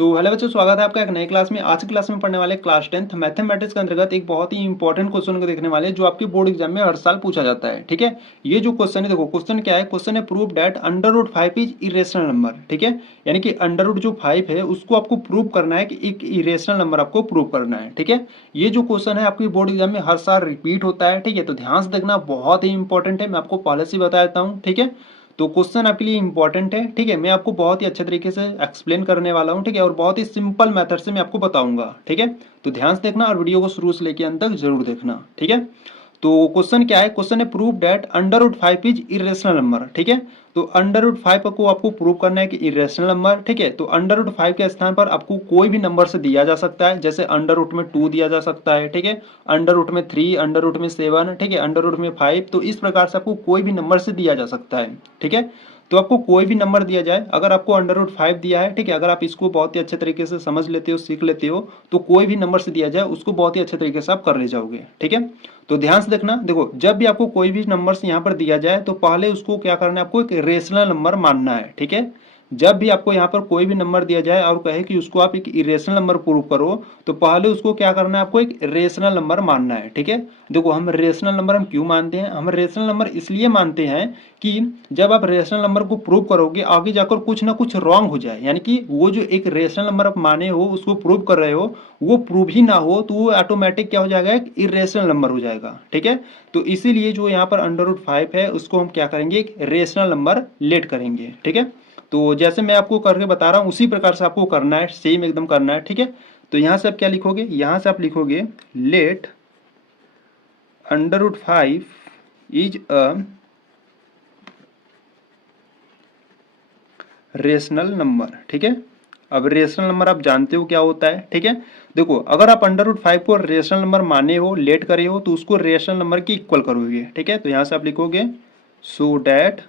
Hello बच्चों, स्वागत है आपका एक नई क्लास में। आज की क्लास में पढ़ने वाले क्लास 10th मैथमेटिक्स के अंतर्गत एक बहुत ही इंपॉर्टेंट क्वेश्चन को देखने वाले जो आपके बोर्ड एग्जाम में हर साल पूछा जाता है। ठीक है, ये जो क्वेश्चन है, देखो क्वेश्चन क्या है। क्वेश्चन है prove that under root 5 is irrational number. ठीक है, यानी कि अंडर रूट जो 5 है उसको आपको प्रूव करना है कि एक इरेशनल नंबर आपको प्रूव करना है। ठीक है, ये जो क्वेश्चन है आपकी बोर्ड एग्जाम में हर साल रिपीट होता है। ठीक है, तो ध्यान से देखना, बहुत ही इंपॉर्टेंट है। मैं आपको पहले से बता देता हूँ। ठीक है, तो क्वेश्चन आपके लिए इंपॉर्टेंट है। ठीक है, मैं आपको बहुत ही अच्छे तरीके से एक्सप्लेन करने वाला हूँ। ठीक है, और बहुत ही सिंपल मेथड से मैं आपको बताऊंगा। ठीक है, तो ध्यान से देखना और वीडियो को शुरू से लेकर अंत तक जरूर देखना। ठीक है, तो क्वेश्चन क्या है। क्वेश्चन है prove that under root 5 is irrational number. ठीक है, तो अंडर रूट 5 को आपको प्रूव करना है कि इरेशनल नंबर। ठीक है, तो अंडर रूट 5 के स्थान पर आपको कोई भी नंबर से दिया जा सकता है। जैसे अंडर रूट में 2 दिया जा सकता है। ठीक है, अंडर रूट में 3, अंडर रूट में 7, ठीक है, अंडर रूट में 5। तो इस प्रकार से आपको कोई भी नंबर से दिया जा सकता है। ठीक है, तो आपको कोई भी नंबर दिया जाए, अगर आपको अंडर रूट 5 दिया है, ठीक है, अगर आप इसको बहुत ही अच्छे तरीके से समझ लेते हो, सीख लेते हो, तो कोई भी नंबर से दिया जाए उसको बहुत ही अच्छे तरीके से आप कर ले जाओगे। ठीक है, तो ध्यान से देखना, देखो जब भी आपको कोई भी नंबर से यहाँ पर दिया जाए तो पहले उसको क्या करना है, आपको एक रेशनल नंबर मानना है। ठीक है, जब भी आपको यहाँ पर कोई भी नंबर दिया जाए और कहे कि उसको आप एक इरेशनल नंबर प्रूव करो, तो पहले उसको क्या करना है, आपको एक रेशनल नंबर मानना है। ठीक है, देखो हम रेशनल नंबर हम क्यों मानते हैं, हम रेशनल नंबर इसलिए मानते हैं कि जब आप रेशनल नंबर को प्रूव करोगे आगे जाकर कुछ ना कुछ रॉन्ग हो जाए, यानी कि वो जो एक रेशनल नंबर आप माने हो, उसको प्रूव कर रहे हो, वो प्रूव ही ना हो तो वो ऑटोमेटिक क्या हो जाएगा, एक इरेशनल नंबर हो जाएगा। ठीक है, तो इसीलिए जो यहाँ पर अंडर रूट 5 है उसको हम क्या करेंगे, एक रेशनल नंबर लेट करेंगे। ठीक है, तो जैसे मैं आपको करके बता रहा हूँ उसी प्रकार से आपको करना है, सेम एकदम करना है। ठीक है, तो यहाँ से आप क्या लिखोगे, यहाँ से आप लिखोगे let under root 5 is a rational number. ठीक है, अब रेशनल नंबर आप जानते हो क्या होता है। ठीक है, देखो अगर आप अंडर रूट 5 को रेशनल नंबर माने हो, लेट करे हो, तो उसको रेशनल नंबर की इक्वल करोगे। ठीक है, तो यहाँ से आप लिखोगे so that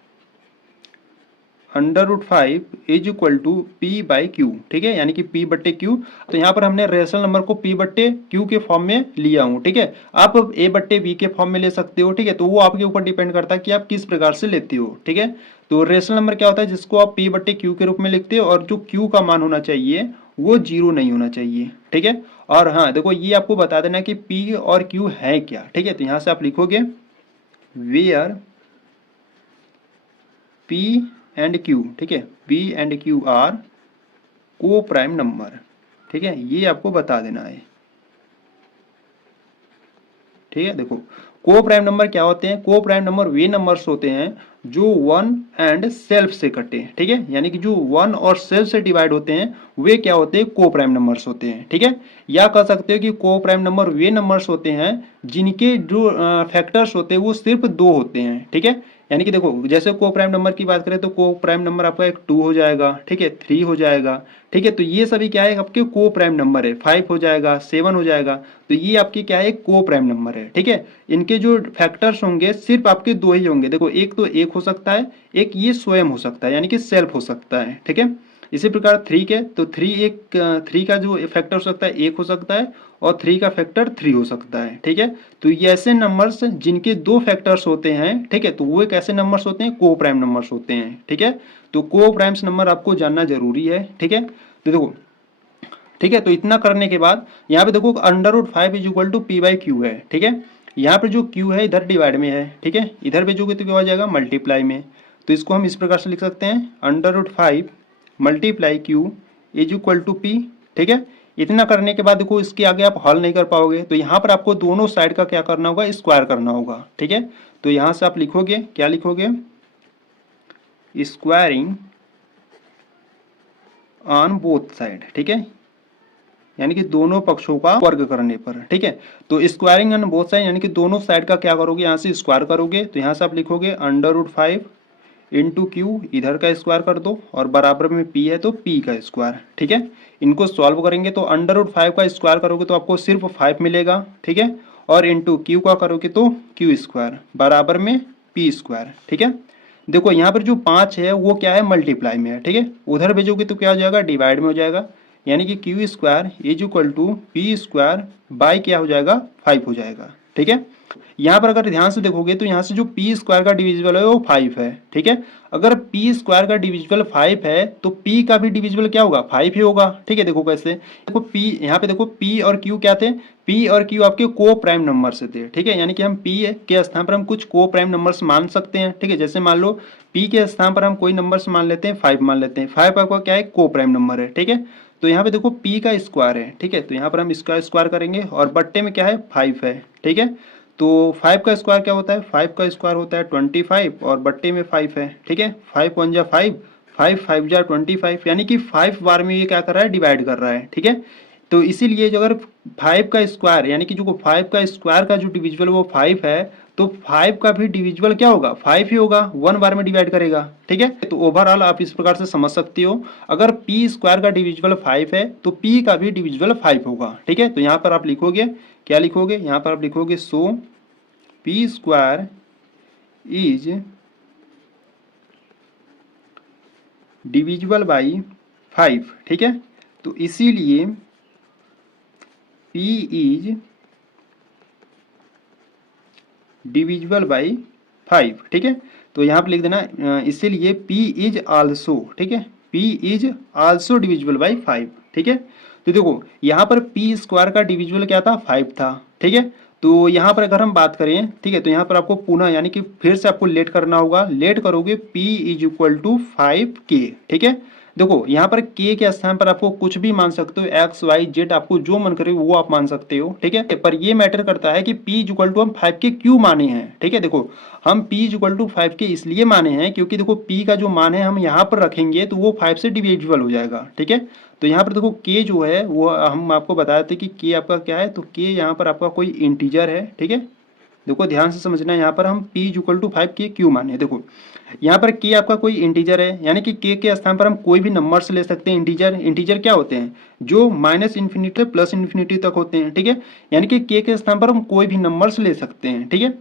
under root 5 is equal to P by Q. ठीक है, यानी कि पी बट्टे क्यू। तो यहाँ पर हमने रेशनल नंबर को पी बट्टे क्यू के फॉर्म में लिया हूँ। ठीक है, आप ए बट्टे बी के फॉर्म में ले सकते हो। ठीक है, तो वो आपके ऊपर डिपेंड करता है कि आप किस प्रकार से लेते हो। ठीक है, तो रेशनल नंबर क्या होता है, जिसको आप पी बट्टे क्यू के रूप में लिखते हो और जो क्यू का मान होना चाहिए वो 0 नहीं होना चाहिए। ठीक है, और हाँ देखो ये आपको बता देना कि पी और क्यू है क्या। ठीक है, तो यहाँ से आप लिखोगे वेयर पी एंड क्यू। ठीक है, पी एंड क्यू आर को प्राइम नंबर। ठीक है, ये आपको बता देना है। ठीक है, देखो को प्राइम नंबर क्या होते हैं, को प्राइम नंबर वे नंबर्स होते हैं जो वन एंड सेल्फ से कटे। ठीक है, यानी कि जो वन और सेल्फ से डिवाइड होते हैं वे क्या होते हैं, को प्राइम नंबर्स होते हैं। ठीक है, या कह सकते हो कि को प्राइम नंबर वे नंबर्स होते हैं जिनके जो फैक्टर्स होते हैं वो सिर्फ 2 होते हैं। ठीक है, यानी कि देखो जैसे को प्राइम नंबर की बात करें तो को प्राइम नंबर आपका एक 2 हो जाएगा। ठीक है, 3 हो जाएगा। ठीक है, तो ये सभी क्या है, आपके को प्राइम नंबर है। 5 हो जाएगा, 7 हो जाएगा, तो ये आपकी क्या है, को प्राइम नंबर है। ठीक है, इनके जो फैक्टर्स होंगे सिर्फ आपके 2 ही होंगे। देखो एक तो एक हो सकता है, एक ये स्वयं हो सकता है, यानी कि सेल्फ हो सकता है। ठीक है, इसी प्रकार 3 के तो 3 का जो फैक्टर हो सकता है 1 हो सकता है और 3 का फैक्टर 3 हो सकता है। ठीक है, तो ये ऐसे नंबर्स जिनके 2 फैक्टर्स होते हैं। ठीक है, तो वो एक ऐसे नंबर्स होते हैं, को प्राइम नंबर्स होते हैं। ठीक है, तो को प्राइम्स नंबर आपको जानना जरूरी है। ठीक है, तो देखो ठीक है, तो इतना करने के बाद यहाँ पे देखो under root 5 is equal to P by Q है। ठीक है, यहाँ पे जो क्यू है इधर डिवाइड में है। ठीक है, इधर भेजोगे तो क्या हो जाएगा, मल्टीप्लाई में। तो इसको हम इस प्रकार से लिख सकते हैं under root 5 multiply Q is equal to P. ठीक है, इतना करने के बाद देखो इसके आगे आप हल नहीं कर पाओगे, तो यहाँ पर आपको दोनों साइड का क्या करना होगा, स्क्वायर करना होगा। ठीक है, तो यहाँ से आप लिखोगे, क्या लिखोगे, स्क्वायरिंग ऑन बोथ साइड। ठीक है, यानी कि दोनों पक्षों का वर्ग करने पर। ठीक है, तो स्क्वायरिंग ऑन बोथ साइड यानी कि दोनों साइड का क्या करोगे, यहाँ से स्क्वायर करोगे। तो यहाँ से आप लिखोगे अंडर रूट 5 इंटू क्यू, इधर का स्क्वायर कर दो और बराबर में पी है तो पी का स्क्वायर। ठीक है, इनको सॉल्व करेंगे तो अंडर रूट 5 का स्क्वायर करोगे तो आपको सिर्फ 5 मिलेगा। ठीक है, और इंटू क्यू का करोगे तो क्यू स्क्वायर बराबर में पी स्क्वायर। ठीक है, देखो यहाँ पर जो 5 है वो क्या है, मल्टीप्लाई में है। ठीक है, उधर भेजोगे तो क्या हो जाएगा, डिवाइड में हो जाएगा, यानी कि q square is equal to p square by क्या हो जाएगा, 5 हो जाएगा। ठीक है, यहाँ पर अगर ध्यान से देखोगे तो यहाँ से जो पी स्क्वायर का डिविजिबल है वो 5 है, ठीक है। अगर पी स्क्वायर का डिविजिबल 5 है तो पी का भी डिविजिबल क्या होगा, 5 ही होगा, ठीक है। देखो कैसे, देखो पी, यहाँ पे देखो पी और क्यू क्या थे, पी और क्यू आपके को प्राइम नंबर से थे, ठीक है। यानी कि हम पी के स्थान पर हम कुछ को प्राइम नंबर्स मान सकते हैं, ठीक है। जैसे मान लो पी के स्थान पर हम कोई नंबर्स मान लेते हैं, 5 मान लेते हैं, 5 आपका क्या है, को प्राइम नंबर है, ठीक है। तो यहाँ पे देखो पी का स्क्वायर है, ठीक है, तो यहाँ पर हम इसका स्क्वायर करेंगे और बट्टे में क्या है, 5 है, ठीक है। तो 5 का स्क्वायर क्या होता है, 5 का स्क्वायर होता है 25 और बट्टे में 5 है, ठीक है। 5 1 जा 5, 5 5 जा 25, यानी कि 5 बार में ये क्या कर रहा है, डिवाइड कर रहा है, ठीक है। तो इसीलिए जो अगर 5 का स्क्वायर यानी कि जो 5 का स्क्वायर का जो डिविजिबल वो 5 है, तो 5 का भी डिविजिबल क्या होगा, 5 ही होगा, 1 बार में डिवाइड करेगा, ठीक है। तो ओवरऑल आप इस प्रकार से समझ सकते हो, अगर पी स्क्वायर का डिविजिबल 5 है तो पी का भी डिविजिबल 5 होगा, ठीक है। तो यहाँ पर आप लिखोगे, क्या लिखोगे, यहाँ पर आप लिखोगे so P square is divisible by 5, ठीक है। तो इसीलिए P इज डिविजिबल बाई 5, ठीक है। तो यहाँ पर लिख देना इसीलिए P इज आल्सो, ठीक है, P is also divisible by 5, ठीक है। तो देखो यहाँ पर P स्क्वायर का डिविजिबल क्या था, 5 था, ठीक है। तो यहाँ पर अगर हम बात करें, ठीक है, तो यहाँ पर आपको पुनः यानी कि फिर से आपको लेट करना होगा, लेट करोगे P is equal to 5K, ठीक है। देखो यहाँ पर k के स्थान पर आपको कुछ भी मान सकते हो, एक्स वाई जेड, आपको जो मन करे वो आप मान सकते हो, ठीक है। पर ये मैटर करता है कि p इक्वल टू हम 5 के क्यों माने हैं, ठीक है। देखो हम p इक्वल टू 5 के इसलिए माने हैं क्योंकि देखो p का जो मान है हम यहाँ पर रखेंगे तो वो 5 से डिविजिबल हो जाएगा, ठीक है। तो यहाँ पर देखो k जो है वो हम आपको बताए थे कि k आपका क्या है, तो k यहाँ पर आपका कोई इंटीजर है, ठीक है। देखो ध्यान से समझना, यहाँ पर हम p इक्वल टू 5 के क्यों माने, देखो यहाँ पर k आपका कोई इंटीजर है, यानी कि k के स्थान पर हम कोई भी नंबर्स ले सकते हैं। इंटीजर, इंटीजर क्या होते हैं, जो माइनस इन्फिनिटी से प्लस इन्फिनिटी तक होते हैं, ठीक है। यानी कि k के स्थान पर हम कोई भी नंबर्स ले सकते हैं, ठीक है।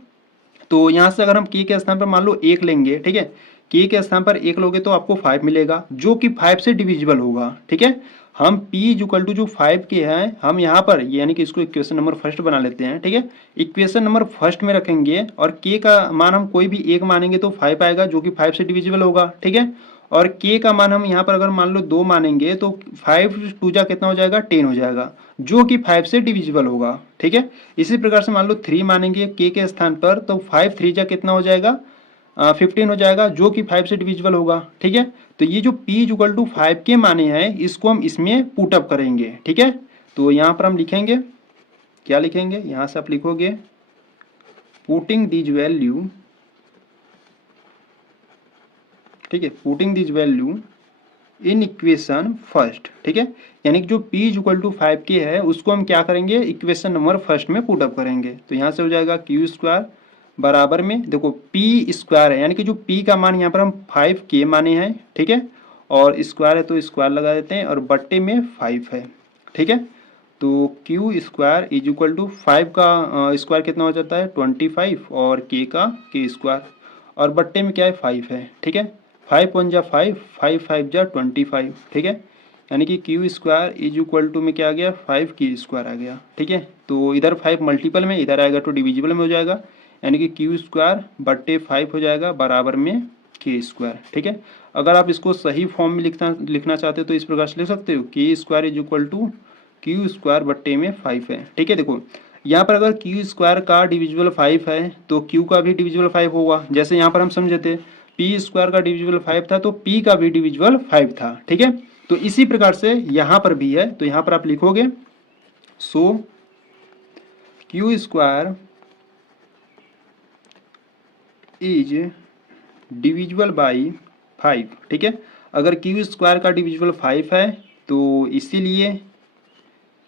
तो यहाँ से अगर हम k के स्थान पर मान लो 1 लेंगे, ठीक है, k के स्थान पर 1 लोगे तो आपको 5 मिलेगा जो कि 5 से डिविजिबल होगा, ठीक है। हम p इक्वल टू जो 5 के हैं हम यहाँ पर यानी कि इसको इक्वेशन नंबर फर्स्ट बना लेते हैं, ठीक है। इक्वेशन नंबर फर्स्ट में रखेंगे और k का मान हम कोई भी एक मानेंगे तो 5 आएगा जो कि 5 से डिविजिबल होगा, ठीक है। और k का मान हम यहाँ पर अगर मान लो 2 मानेंगे तो 5 2 जा कितना हो जाएगा, 10 हो जाएगा जो कि 5 से डिविजिबल होगा, ठीक है। इसी प्रकार से मान लो 3 मानेंगे k के स्थान पर तो 5 3 जा कितना हो जाएगा, 15 हो जाएगा जो कि 5 से डिविजिबल होगा, ठीक है। तो ये जो p इक्वल टू 5 के माने हैं इसको हम इसमें पुट अप करेंगे, ठीक है। तो यहाँ पर हम लिखेंगे, क्या लिखेंगे, यहाँ से आप लिखोगे पुटिंग दिस वैल्यू, ठीक है, putting this value in equation first, ठीक है। यानी कि जो p इक्वल टू 5 के है उसको हम क्या करेंगे, इक्वेशन नंबर फर्स्ट में पुट अप करेंगे। तो यहाँ से हो जाएगा क्यू स्क्वायर बराबर में, देखो p स्क्वायर है यानी कि जो p का मान यहाँ पर हम 5k माने हैं, ठीक है, और स्क्वायर है तो स्क्वायर लगा देते हैं और बट्टे में 5 है, ठीक है। तो q square is equal to 5 का स्क्वायर कितना हो जाता है 25 और k का k स्क्वायर और बट्टे में क्या है 5 है, ठीक है। 5 1 जा 5, 5 5 जा 25, ठीक है। यानी कि q square is equal to में क्या आ गया, 5 की स्क्वायर आ गया, ठीक है। तो इधर 5 मल्टीपल में, इधर आएगा तो डिविजिबल में हो जाएगा, यानी कि क्यू स्क्वायर बट्टे 5 हो जाएगा बराबर में के स्क्वायर, ठीक है। अगर आप इसको सही फॉर्म में लिखना चाहते हो तो इस प्रकार से लिख सकते हो, k square is equal to q square बट्टे में 5 है, ठीक है। देखो यहाँ पर अगर क्यू स्क्वायर का डिविजिबल 5 है तो क्यू का भी डिविजिबल 5 होगा, जैसे यहाँ पर हम समझे थे पी स्क्वायर का डिविजिबल 5 था तो पी का भी डिविजिबल 5 था, ठीक है। तो इसी प्रकार से यहाँ पर भी है, तो यहाँ पर आप लिखोगे so Q square is divisible by 5, ठीक है। अगर क्यू स्क्वायर का डिविजिबल 5 है तो इसीलिए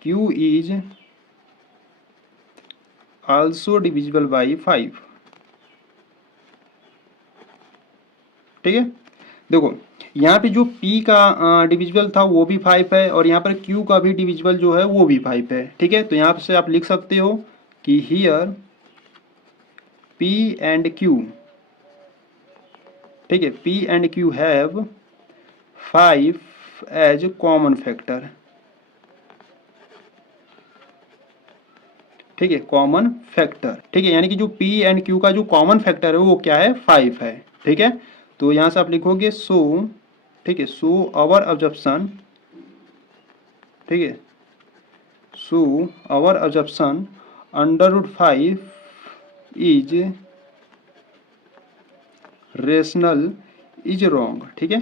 Q is also divisible by 5, ठीक है। देखो यहाँ पे जो p का डिविजिबल था वो भी 5 है और यहाँ पर q का भी डिविजिबल जो है वो भी 5 है, ठीक है। तो यहाँ से आप लिख सकते हो कि हियर p एंड q, ठीक है, p and q have 5 as common factor, ठीक है, कॉमन फैक्टर, ठीक है, यानी कि जो P एंड Q का जो कॉमन फैक्टर है वो क्या है, 5 है, ठीक है। तो यहाँ से आप लिखोगे सो, ठीक है, सो आवर अजम्पशन, ठीक है, so our assumption √5 is rational is wrong, ठीक है।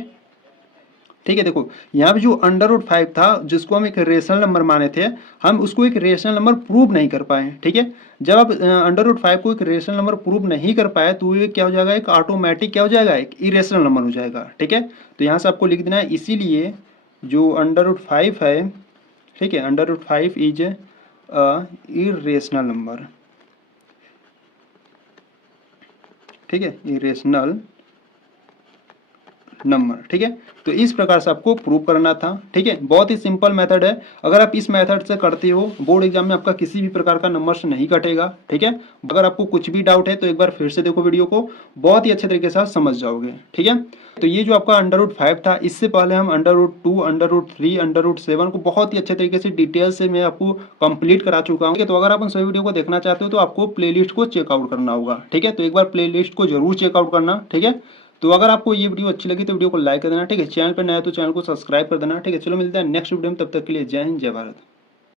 ठीक है, देखो यहाँ पे जो √5 था जिसको हम एक रेशनल नंबर माने थे, हम उसको एक रेशनल नंबर प्रूव नहीं कर पाए, ठीक है। जब आप √5 को एक रेशनल नंबर प्रूव नहीं कर पाए तो ये क्या हो जाएगा, एक ऑटोमेटिक क्या हो जाएगा, एक इरेशनल नंबर हो जाएगा, ठीक है। तो यहाँ से आपको लिख देना है, इसीलिए जो √5 है, ठीक है, √5 इज अ इरेशनल नंबर, ठीक है, इरेशनल नंबर, ठीक है। तो इस प्रकार से आपको प्रूव करना था, ठीक है। बहुत ही सिंपल मेथड है, अगर आप इस मेथड से करते हो बोर्ड एग्जाम में आपका किसी भी प्रकार का नंबर से नहीं कटेगा, ठीक है। अगर आपको कुछ भी डाउट है तो एक बार फिर से देखो वीडियो को, बहुत ही अच्छे तरीके से समझ जाओगे, ठीक है। तो ये जो आपका √5 था, इससे पहले हम √2, √3, √7 को बहुत ही अच्छे तरीके से डिटेल से मैं आपको कंप्लीट करा चुका हूँ। तो अगर आप उन सभी वीडियो को देखना चाहते हो तो आपको प्लेलिस्ट को चेकआउट करना होगा, ठीक है। तो एक बार प्लेलिस्ट को जरूर चेकआउट करना, ठीक है। तो अगर आपको ये वीडियो अच्छी लगी तो वीडियो को लाइक कर देना, ठीक है। चैनल पर नया है तो चैनल को सब्सक्राइब कर देना, ठीक है। चलो मिलते हैं नेक्स्ट वीडियो में, तब तक के लिए जय हिंद, जय भारत।